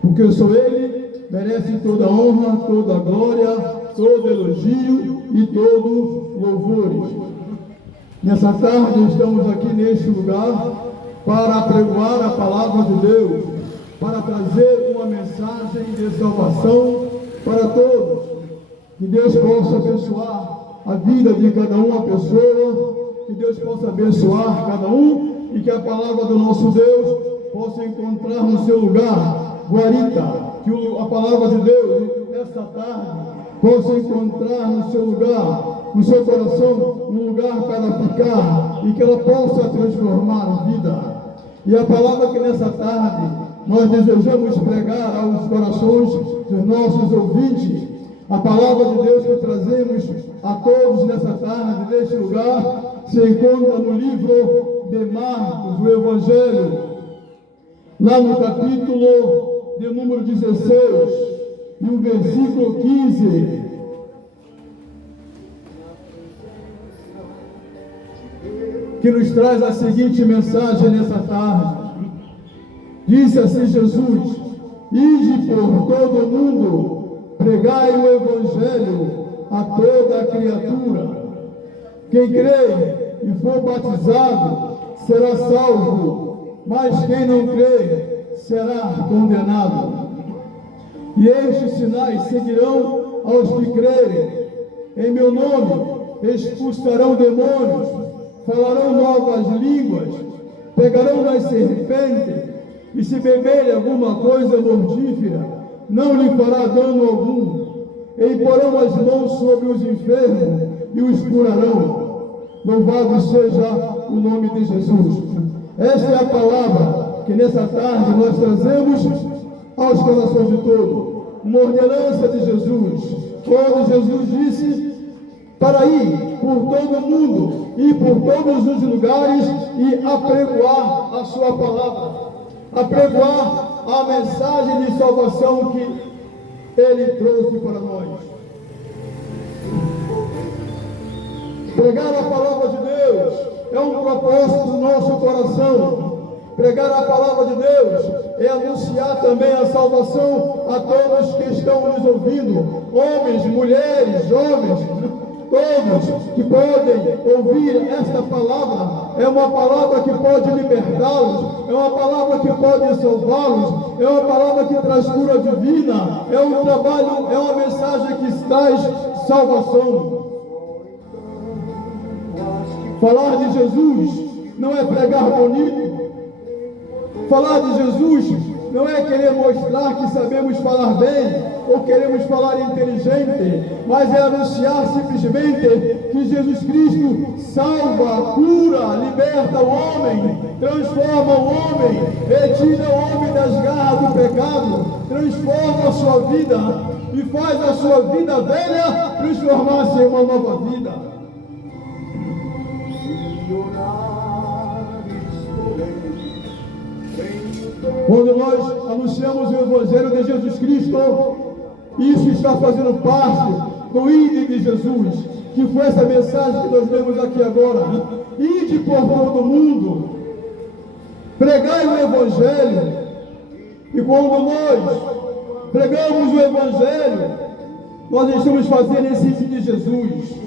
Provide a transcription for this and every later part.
porque só Ele merece toda honra, toda glória, todo elogio e todo louvores. Nessa tarde estamos aqui neste lugar para apregoar a palavra de Deus, para trazer uma mensagem de salvação para todos. Que Deus possa abençoar a vida de cada uma pessoa, que Deus possa abençoar cada um e que a palavra do nosso Deus possa encontrar no seu lugar, guarita, que a palavra de Deus, nesta tarde, possa encontrar no seu lugar, no seu coração, um lugar para ficar e que ela possa transformar a vida. E a palavra que nessa tarde nós desejamos pregar aos corações dos nossos ouvintes, a palavra de Deus que trazemos a todos nessa tarde, neste lugar, se encontra no livro de Marcos, o Evangelho, lá no capítulo de número 16, e o versículo 15. Que nos traz a seguinte mensagem nessa tarde. Disse assim Jesus: ide por todo o mundo, pregai o Evangelho a toda a criatura. Quem crê e for batizado será salvo, mas quem não crê será condenado. E estes sinais seguirão aos que crerem. Em meu nome expulsarão demônios, falarão novas línguas, pegarão nas serpentes, e se beberem alguma coisa mortífera, não lhe fará dano algum. E imporão as mãos sobre os enfermos e os curarão. Louvado seja o nome de Jesus. Esta é a palavra que nessa tarde nós trazemos aos corações de todos. Uma ordenança de Jesus. Quando Jesus disse para ir por todo o mundo e por todos os lugares e apregoar a sua palavra, apregoar a mensagem de salvação que Ele trouxe para nós. Pregar a palavra de Deus é um propósito do nosso coração. Pregar a palavra de Deus é anunciar também a salvação a todos que estão nos ouvindo, homens, mulheres, jovens, todos que podem ouvir esta palavra. É uma palavra que pode libertá-los, é uma palavra que pode salvá-los, é uma palavra que traz cura divina, é um trabalho, é uma mensagem que traz salvação. Falar de Jesus não é pregar bonito. Falar de Jesus não é querer mostrar que sabemos falar bem ou queremos falar inteligente, mas é anunciar simplesmente que Jesus Cristo salva, cura, liberta o homem, transforma o homem, retira o homem das garras do pecado, transforma a sua vida e faz a sua vida velha transformar-se em uma nova vida. Quando nós anunciamos o Evangelho de Jesus Cristo, isso está fazendo parte do ide de Jesus, que foi essa mensagem que nós lemos aqui agora. Ide por todo mundo, pregai o Evangelho. E quando nós pregamos o Evangelho, nós estamos fazendo esse ide de Jesus.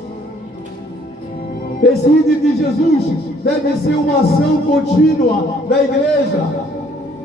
Esse ide de Jesus deve ser uma ação contínua da igreja.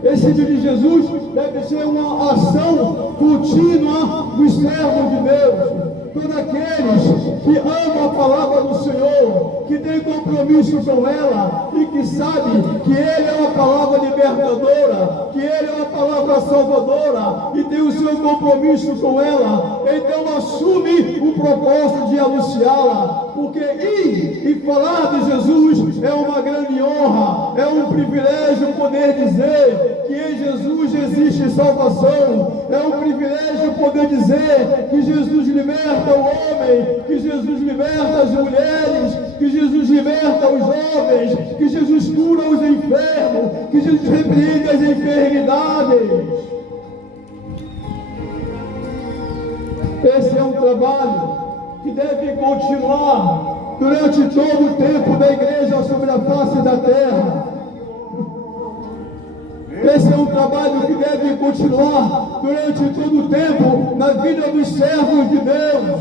Esse ide de Jesus deve ser uma ação contínua dos servos de Deus. Todos aqueles que amam a palavra do Senhor, que têm compromisso com ela e que sabem que Ele é uma palavra libertadora, que Ele é uma palavra salvadora e tem o seu compromisso com ela, então assume o propósito de anunciá-la, porque ir e falar de Jesus é uma grande honra, é um privilégio poder dizer que em Jesus existe salvação, é um privilégio poder dizer que Jesus liberta o homem, que Jesus liberta as mulheres, que Jesus liberta os jovens, que Jesus cura os enfermos, que Jesus repreende as enfermidades. Esse é um trabalho que deve continuar durante todo o tempo da igreja sobre a face da terra. Esse é um trabalho que deve continuar durante todo o tempo na vida dos servos de Deus.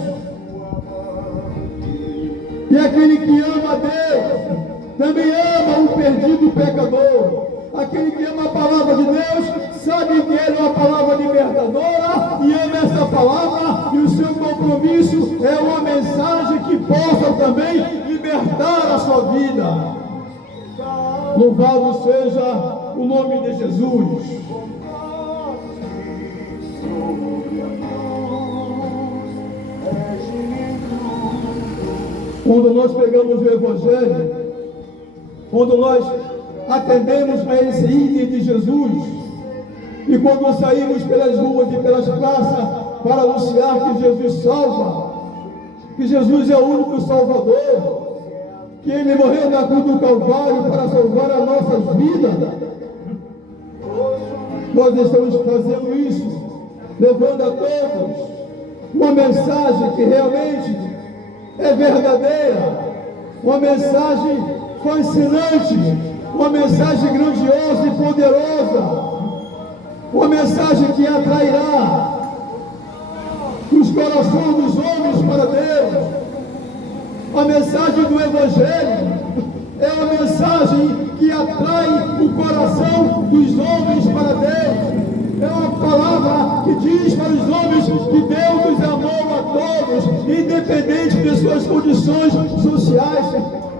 E aquele que ama a Deus também ama o perdido pecador. Aquele que ama a palavra de Deus sabe que ela é uma palavra libertadora e ama essa palavra, e o seu compromisso é uma mensagem que possa também libertar a sua vida. Louvado seja o nome de Jesus. Quando nós pegamos o Evangelho, quando nós atendemos a esse item de Jesus, e quando saímos pelas ruas e pelas praças para anunciar que Jesus salva, que Jesus é o único Salvador, que Ele morreu na cruz do Calvário para salvar as nossas vidas, nós estamos fazendo isso, levando a todos uma mensagem que realmente é verdadeira, uma mensagem fascinante, uma mensagem grandiosa e poderosa, uma mensagem que atrairá os corações dos homens para Deus. A mensagem do Evangelho é uma mensagem que atrai o coração dos homens para Deus. É uma palavra que diz para os homens que Deus os amou a todos, independente de suas condições sociais,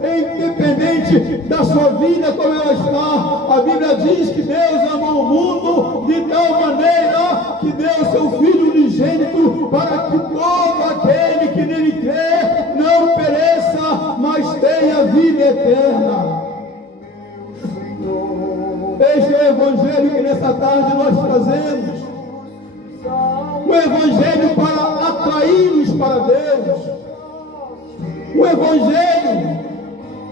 independente da sua vida como ela está. A Bíblia diz que Deus amou o mundo de tal maneira que deu seu Filho unigênito para que todo aquele que nele crê não pereça, mas tenha vida eterna. Este é o Evangelho que nessa tarde nós trazemos. O Evangelho para atraí-los para Deus. O Evangelho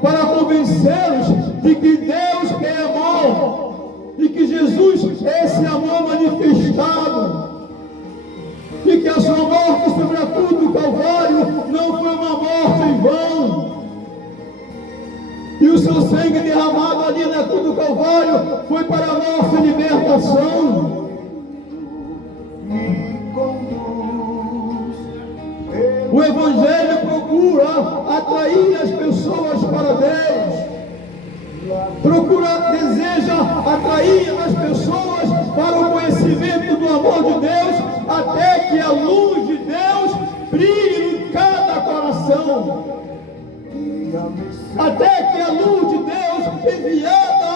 para convencê-los de que Deus é amor e que Jesus é esse amor manifestado, e que a sua morte sobre a cruz do Calvário não foi uma morte em vão, e o seu sangue derramado ali na cruz do Calvário foi para a nossa libertação. O Evangelho procura atrair as pessoas para Deus, deseja atrair as pessoas para o conhecimento do amor de Deus, até que a luz de Deus brilhe em cada coração, até que a luz de Deus enviada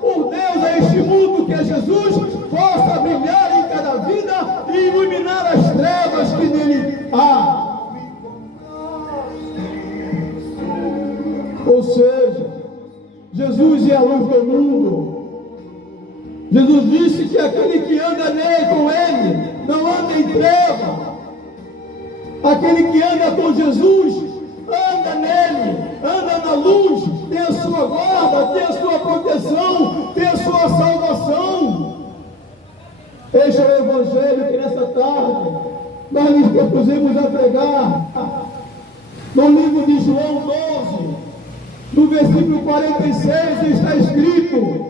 por Deus a este mundo, que é Jesus, possa brilhar em cada vida e iluminar as trevas que nele há. Ou seja, Jesus é a luz do mundo. Jesus disse que aquele que anda nele, com ele, não anda em treva. Aquele que anda com Jesus, anda nele, anda na luz, tem a sua guarda, tem a sua proteção, tem a sua salvação. Este é o Evangelho que nessa tarde nós nos propusemos a pregar. No livro de João 12, no versículo 46, está escrito: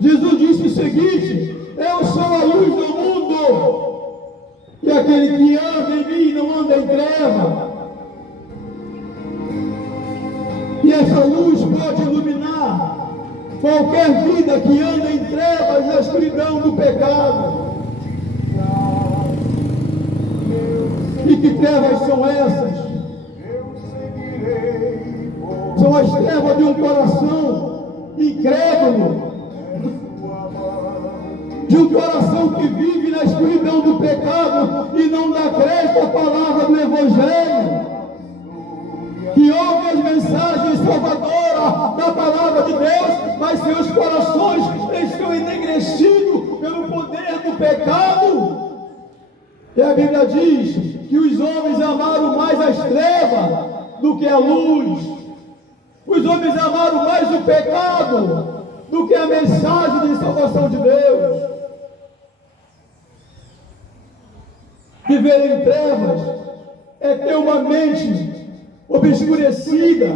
Jesus disse o seguinte: eu sou a luz do mundo, e aquele que anda em mim não anda em treva. E essa luz pode iluminar qualquer vida que anda em trevas na escuridão do pecado. E que trevas são essas? São as trevas de um coração incrédulo, de um coração que vive na escuridão do pecado e não dá crédito à palavra do Evangelho, que ouve as mensagens salvadoras da palavra de Deus, mas seus corações estão enegrecidos pelo poder do pecado. E a Bíblia diz que os homens amaram mais as trevas do que a luz. Os homens amaram mais o pecado do que a mensagem de salvação de Deus. Viver em trevas é ter uma mente obscurecida,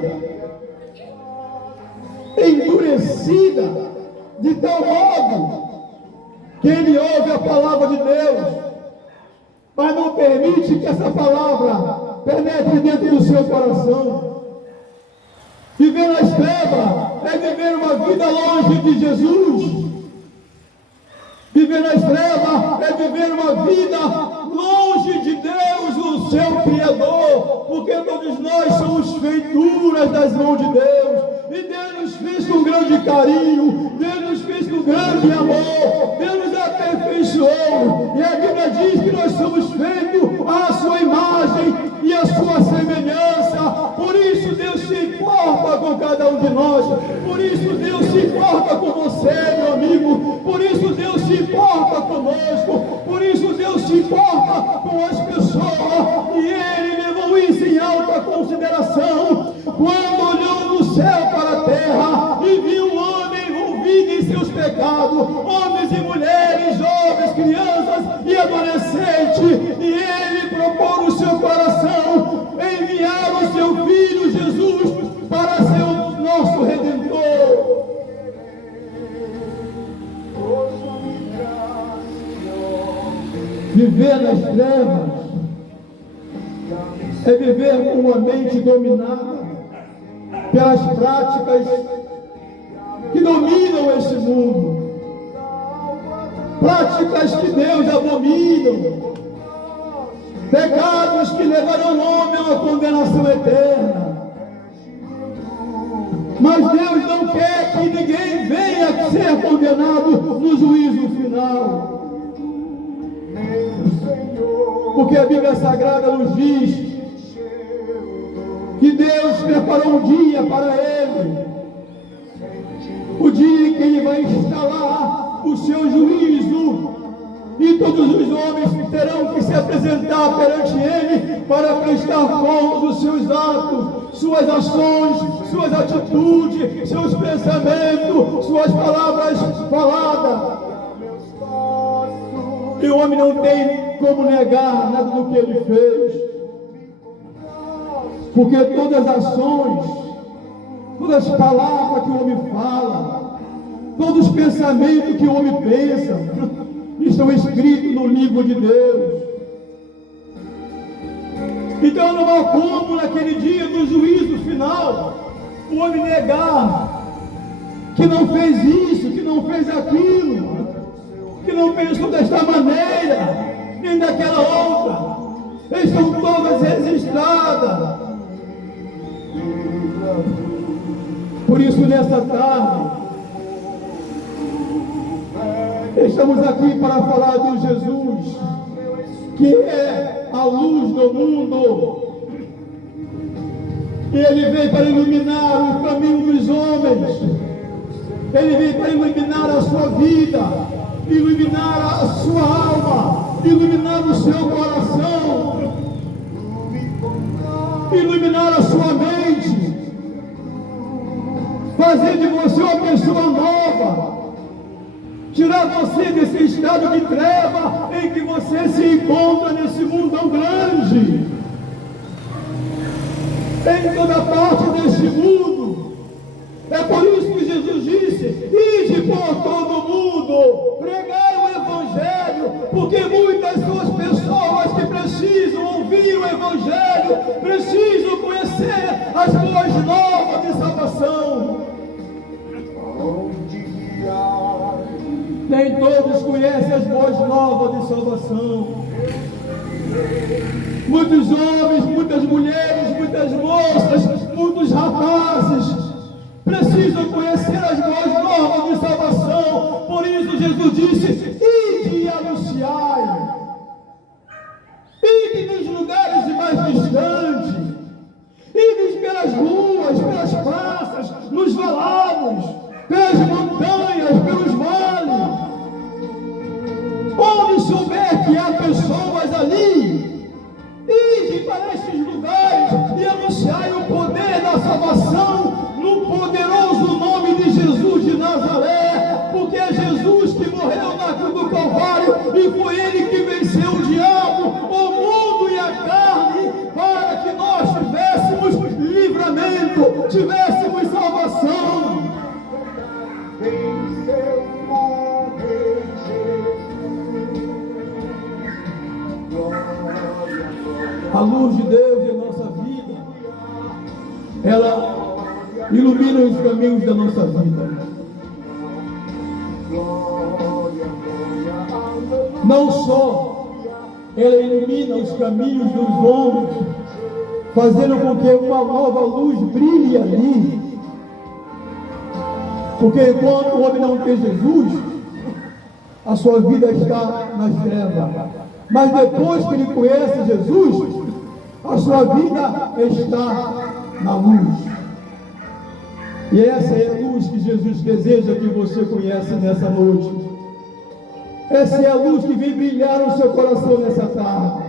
endurecida, de tal modo que ele ouve a palavra de Deus, mas não permite que essa palavra penetre dentro do seu coração. Viver nas trevas é viver uma vida longe de Jesus. Viver nas trevas é viver uma vida longe de Deus, o seu Criador, porque todos nós somos feituras das mãos de Deus, e Deus nos fez com grande carinho, Deus nos fez com grande amor, Deus nos aperfeiçoou, e a Bíblia diz que nós somos feitos à sua imagem e à sua semelhança. Por isso Deus se importa com cada um de nós, por isso Deus se importa com você, meu amigo, por isso Deus se importa conosco, por isso Deus se importa com as pessoas, e Ele levou isso em alta consideração quando olhou do céu para a terra e viu o homem envolvido em seus pecados, homens e mulheres, jovens, crianças e adolescentes, e Ele propôs no seu coração enviar o seu Filho Jesus para ser o nosso Redentor. Viver nas trevas é viver com uma mente dominada pelas práticas que dominam este mundo, práticas que Deus abomina, pecados que levarão o homem a uma condenação eterna. Mas Deus não quer que ninguém venha ser condenado no juízo final, porque a Bíblia Sagrada nos diz que Deus preparou um dia para ele, o dia em que ele vai instalar o seu juízo, e todos os homens terão que se apresentar perante ele para prestar conta dos seus atos, suas ações, suas atitudes, seus pensamentos, suas palavras faladas. E o homem não tem como negar nada do que ele fez, porque todas as ações, todas as palavras que o homem fala, todos os pensamentos que o homem pensa, estão escritos no livro de Deus. Então não há como naquele dia do juízo final o homem negar que não fez isso, que não fez aquilo, que não pensou desta maneira, nem daquela outra. Estão todas registradas. Por isso, nessa tarde, estamos aqui para falar de Jesus, que é a luz do mundo. E Ele veio para iluminar o caminho dos homens. Ele veio para iluminar a sua vida, iluminar a sua alma, iluminar o seu coração, iluminar a sua mente, fazer de você uma pessoa nova, tirar você desse estado de treva em que você se encontra nesse mundo tão grande, em toda parte deste mundo. É por isso que Jesus disse: ide por todo o mundo, pregai o Evangelho, porque muitas são as pessoas que precisam ouvir o Evangelho, precisam conhecer as boas novas de salvação. Nem todos conhecem as boas novas de salvação. Muitos homens, muitas mulheres, muitas moças, muitos rapazes precisam conhecer as boas novas de salvação. Por isso Jesus disse: ide e anunciai, ide nos lugares mais distantes, ide pelas ruas, pelas praças, nos valados, pelas montanhas, pelos vales, onde souber que há pessoas ali, ide para esses lugares e anunciai o poder da salvação no poderoso nome de Jesus de Nazaré, porque é Jesus que morreu na cruz do Calvário e foi Ele que venceu o diabo, o mundo e a carne, para que nós tivéssemos livramento, tivéssemos salvação. Venceu o Rei Jesus. A luz de Deus em nossa vida, ela ilumina os caminhos da nossa vida. Não só ela ilumina os caminhos dos homens, fazendo com que uma nova luz brilhe ali. Porque enquanto o homem não tem Jesus, a sua vida está nas trevas. Mas depois que ele conhece Jesus, a sua vida está na luz. E essa é a luz que Jesus deseja que você conheça nessa noite. Essa é a luz que vem brilhar no seu coração nessa tarde.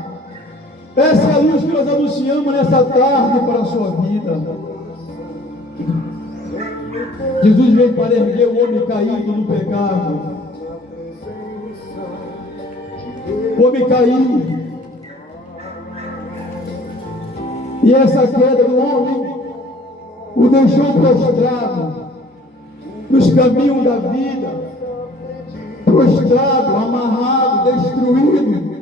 Essa é a luz que nós anunciamos nessa tarde para a sua vida. Jesus veio para erguer o homem caído no pecado. O homem caído. E essa queda do homem o deixou prostrado nos caminhos da vida, prostrado, amarrado, destruído,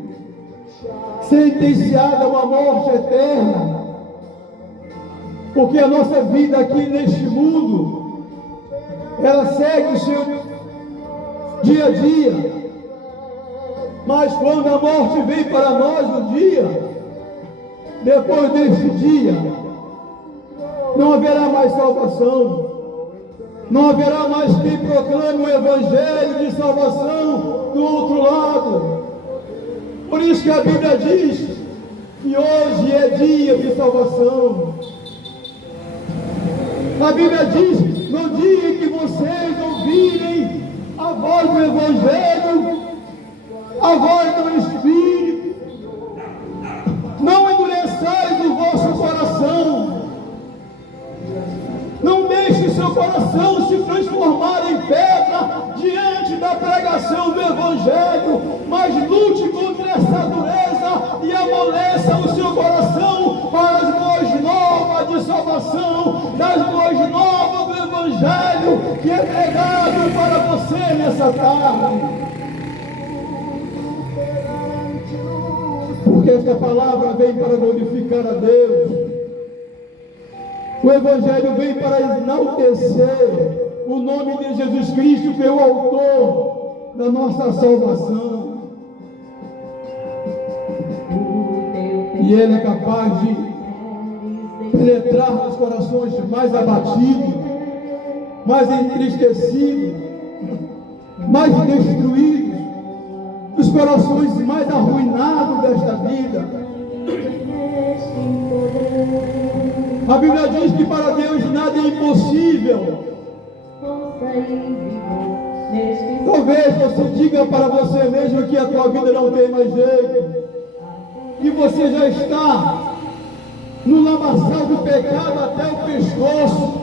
sentenciado a uma morte eterna. Porque a nossa vida aqui neste mundo, ela segue o seu dia a dia. Mas quando a morte vem para nós um dia, depois deste dia, não haverá mais salvação. Não haverá mais quem proclame o evangelho de salvação do outro lado. Por isso que a Bíblia diz que hoje é dia de salvação. A Bíblia diz: no dia que vocês ouvirem a voz do evangelho, a voz do Espírito, não endureçais o vosso coração. Não deixe seu coração se transformar em pedra diante da pregação do evangelho, mas lute contra essa dureza e amoleça o seu coração para as boas novas de salvação, das boas novas do evangelho que é pregado para você nessa tarde. Porque esta palavra vem para glorificar a Deus. O evangelho vem para enaltecer o nome de Jesus Cristo, que é o autor da nossa salvação. E ele é capaz de penetrar nos corações mais abatidos, mais entristecidos, mais destruídos, os corações mais arruinados desta vida. A Bíblia diz que para Deus nada é impossível. Talvez você diga para você mesmo que a tua vida não tem mais jeito, que você já está no lamaçal do pecado até o pescoço,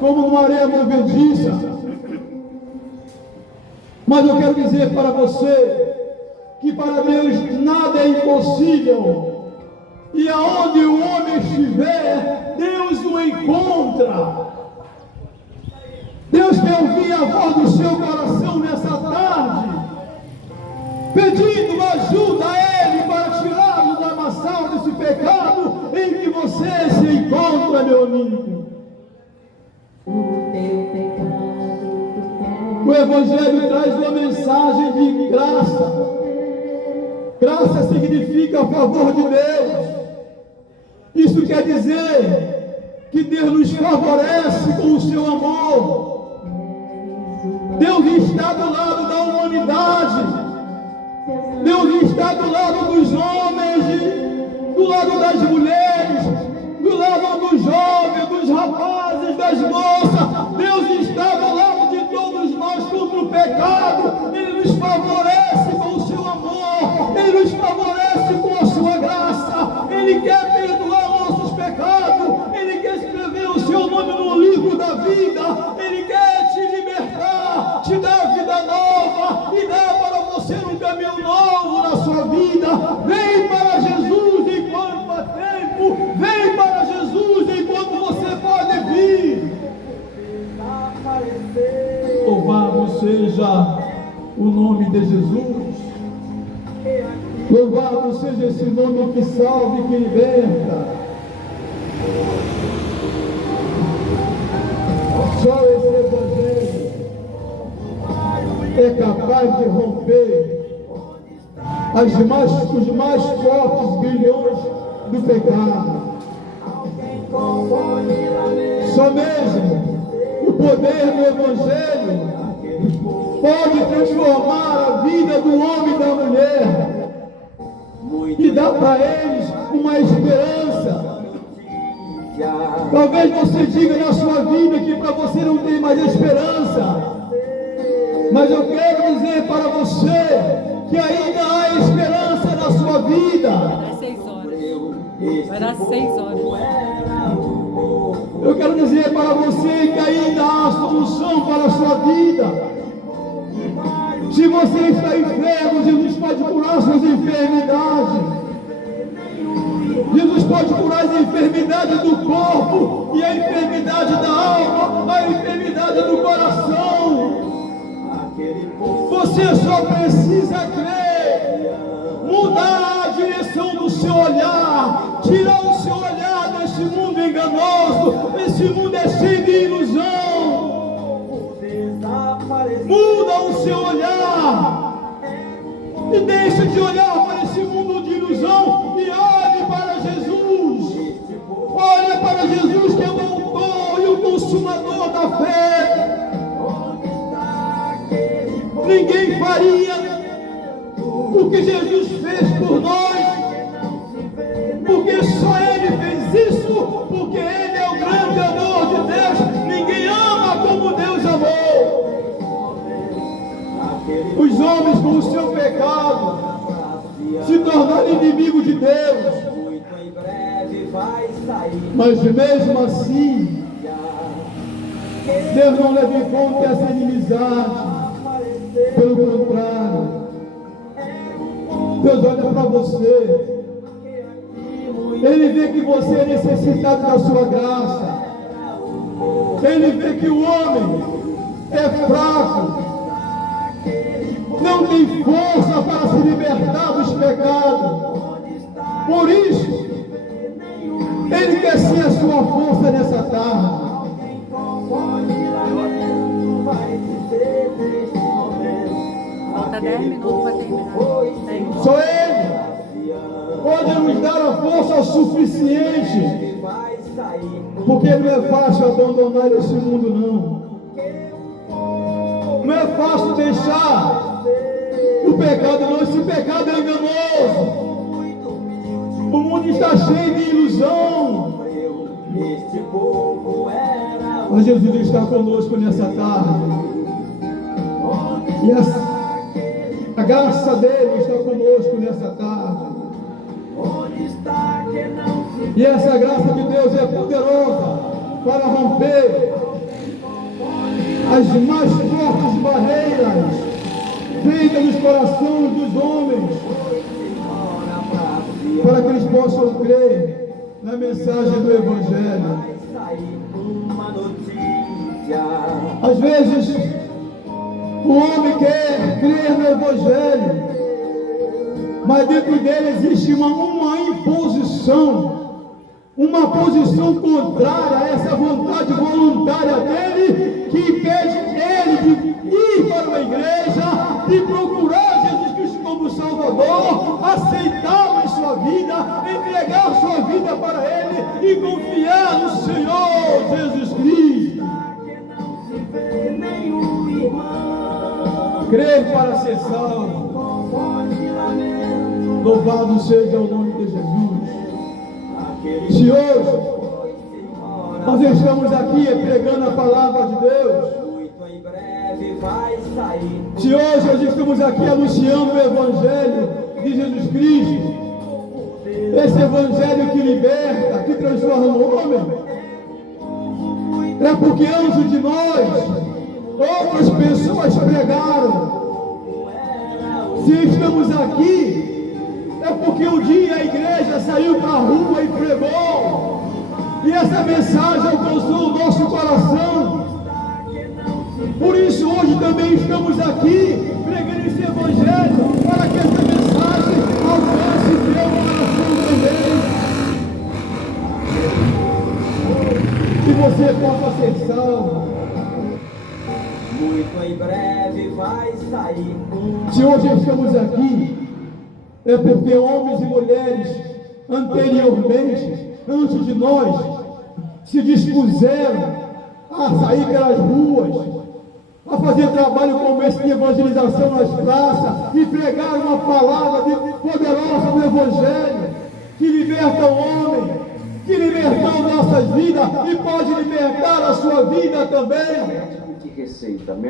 como numa areia movediça. Mas eu quero dizer para você que para Deus nada é impossível. E aonde o homem estiver, Deus o encontra. Deus quer ouvir a voz do seu coração nessa tarde, pedindo ajuda a Ele para tirá-lo do lamaçal desse pecado em que você se encontra, meu amigo. O Evangelho traz uma mensagem de graça. Graça significa a favor de Deus. Isso quer dizer que Deus nos favorece com o seu amor. Deus está do lado da humanidade. Deus está do lado dos homens, do lado das mulheres, do lado dos jovens, dos rapazes, das moças. Deus está do lado de todos nós contra o pecado. Ele nos favorece com o seu amor. Ele nos favorece com a sua graça. Ele quer perdoar nossos pecados. Ele quer escrever o seu nome no livro da vida. Ele quer te libertar, te dar vida nova e dar para você um caminho novo na sua vida. Vem para Jesus enquanto há tempo. Vem para Jesus enquanto você pode vir. Louvado seja o nome de Jesus. Louvado seja esse nome que salva e que liberta. Só esse Evangelho é capaz de romper os mais fortes grilhões do pecado. Só mesmo o poder do Evangelho pode transformar a vida do homem e da mulher e dar para eles uma esperança. Talvez você diga na sua vida que para você não tem mais esperança, mas eu quero dizer para você que ainda há esperança na sua vida. Vai dar 6 horas. Eu quero dizer para você que ainda há solução para a sua vida. Se você está enfermo, Jesus pode curar suas enfermidades. Jesus pode curar as enfermidades do corpo e a enfermidade da alma, a enfermidade do coração. Você só precisa crer, mudar a direção do seu olhar, tirar o seu olhar desse mundo enganoso. Esse mundo é cheio de ilusão. Muda o seu olhar e deixa de olhar para esse mundo de ilusão e olhe para Jesus. Olha para Jesus, que é o autor e o consumador da fé. Ninguém faria o que Jesus fez por nós, porque só Ele fez isso, porque Ele é o grande amor de Deus. Ninguém ama como Deus amou. Os homens, com o seu pecado, se tornaram inimigos de Deus. Mas mesmo assim, Deus não leva em conta essa inimizade. Pelo contrário, Deus olha para você. Ele vê que você é necessitado da sua graça. Ele vê que o homem é fraco, não tem força para se libertar dos pecados. Por isso, Ele quer ser a sua força nessa tarde. Falta 10 minutos para terminar. Só Ele pode nos dar a força suficiente, porque não é fácil abandonar esse mundo, não. Não é fácil deixar o pecado, não. Esse pecado é enganoso. O mundo está cheio de ilusão. Mas Jesus está conosco nessa tarde. E a graça dele está conosco nessa tarde. E essa graça de Deus é poderosa para romper as mais fortes barreiras feitas nos corações dos homens, para que eles possam crer na mensagem do Evangelho. Às vezes, o homem quer crer no Evangelho, mas dentro dele existe uma imposição, uma posição contrária a essa vontade voluntária dele, que impede ele de ir para uma igreja, de procurar Jesus Cristo como Salvador, aceitá-lo em sua vida, entregar sua vida para Ele e confiar no Senhor Jesus Cristo. Crer para ser salvo. Louvado seja o nome de Jesus. Se hoje nós estamos aqui pregando a palavra de Deus, se hoje nós estamos aqui anunciando o Evangelho de Jesus Cristo, esse Evangelho que liberta, que transforma o homem, é porque antes de nós, outras pessoas pregaram. Se estamos aqui, é porque um dia a igreja saiu para a rua e pregou, e essa mensagem alcançou o nosso coração. Por isso também estamos aqui pregando esse Evangelho, para que essa mensagem alcance estamos aqui é porque homens e mulheres anteriormente, antes de nós, se dispuseram a sair pelas ruas, a fazer trabalho como esse de evangelização nas praças e pregar uma palavra poderosa do Evangelho que liberta o homem, que libertou nossas vidas e pode libertar a sua vida também.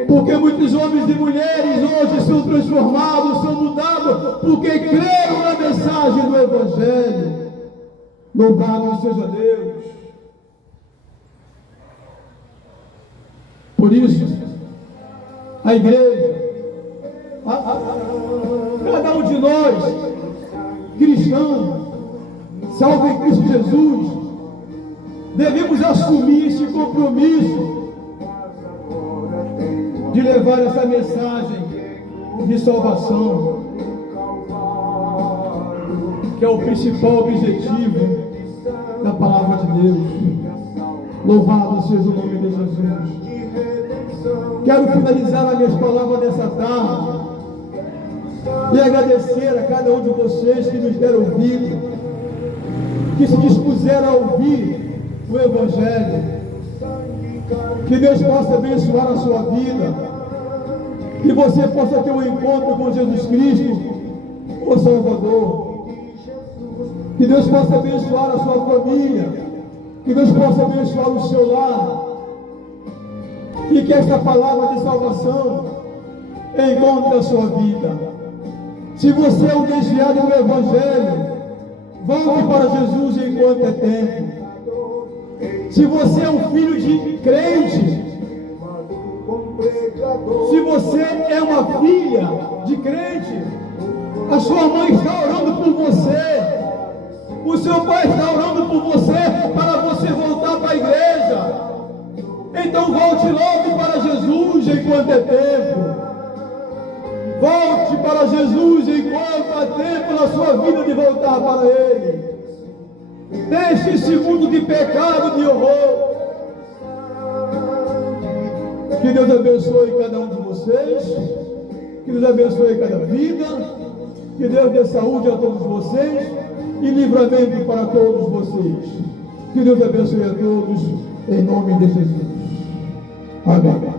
Porque muitos homens e mulheres hoje são transformados, são mudados, porque creram na mensagem do Evangelho. Louvado seja Deus. Por isso, a igreja, cada um de nós, cristãos, salvo em Cristo Jesus, devemos assumir esse compromisso de levar essa mensagem de salvação, que é o principal objetivo da palavra de Deus. Louvado seja o nome de Jesus. Quero finalizar as minhas palavras nessa tarde e agradecer a cada um de vocês que nos deram ouvido, que se dispuseram a ouvir o Evangelho. Que Deus possa abençoar a sua vida, que você possa ter um encontro com Jesus Cristo, o Salvador. Que Deus possa abençoar a sua família, que Deus possa abençoar o seu lar, e que esta palavra de salvação encontre a sua vida. Se você é um desviado do Evangelho, volte para Jesus enquanto é tempo. Se você é um filho de crente, se você é uma filha de crente, a sua mãe está orando por você, o seu pai está orando por você, para você voltar para a igreja. Então volte logo para Jesus enquanto é tempo. Volte para Jesus enquanto há tempo na sua vida de voltar para Ele. Deixe esse mundo de pecado, de horror. Que Deus abençoe cada um de vocês, que Deus abençoe cada vida, que Deus dê saúde a todos vocês e livramento para todos vocês. Que Deus abençoe a todos, em nome de Jesus. Amém.